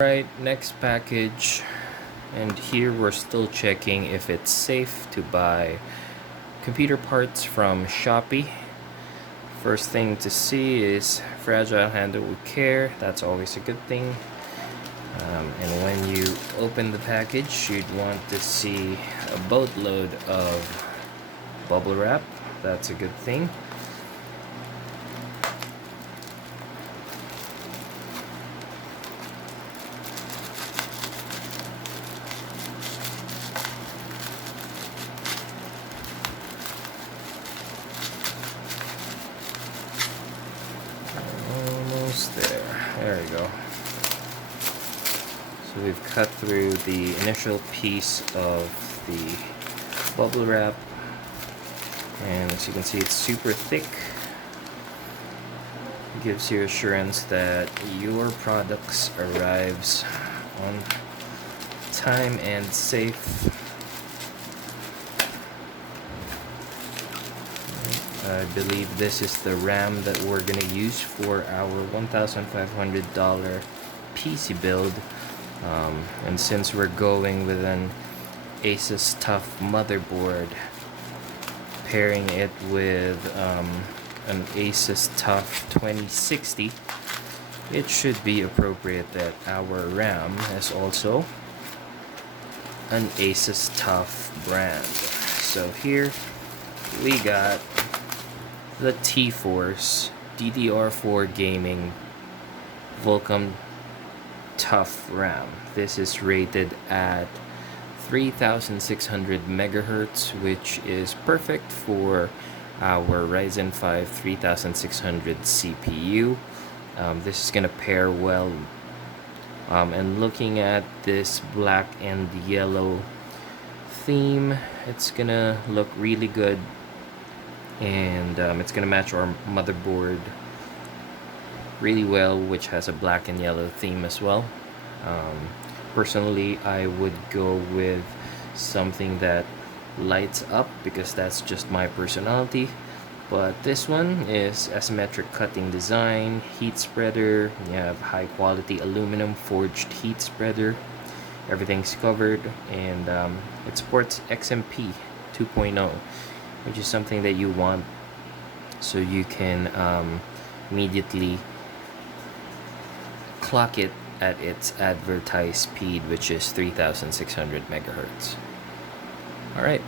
Right, next package, and here we're still checking if it's safe to buy computer parts from Shopee. First thing to see is fragile, handled with care. That's always a good thing. And when you open the package, you'd want to see a boatload of bubble wrap. That's a good thing. Almost there. There we go. So we've cut through the initial piece of the bubble wrap, and as you can see, it's super thick. It gives you assurance that your products arrives on time and safe. I believe this is the RAM that we're gonna use for our $1,500 PC build. And since we're going with an Asus TUF motherboard, pairing it with an Asus TUF 2060, it should be appropriate that our RAM is also an Asus TUF brand. So here we got the T-Force DDR4 gaming VULCAN TUF RAM. This is rated at 3600 megahertz, which is perfect for our Ryzen 5 3600 CPU. This is gonna pair well, and looking at this black and yellow theme, it's gonna look really good, and it's gonna match our motherboard really well, which has a black and yellow theme as well. Personally, I would go with something that lights up because that's just my personality. But this one is asymmetric cutting design, heat spreader. You have high quality aluminum forged heat spreader. Everything's covered, and it supports XMP 2.0, which is something that you want, so you can immediately clock it at its advertised speed, which is 3600 megahertz. Alright,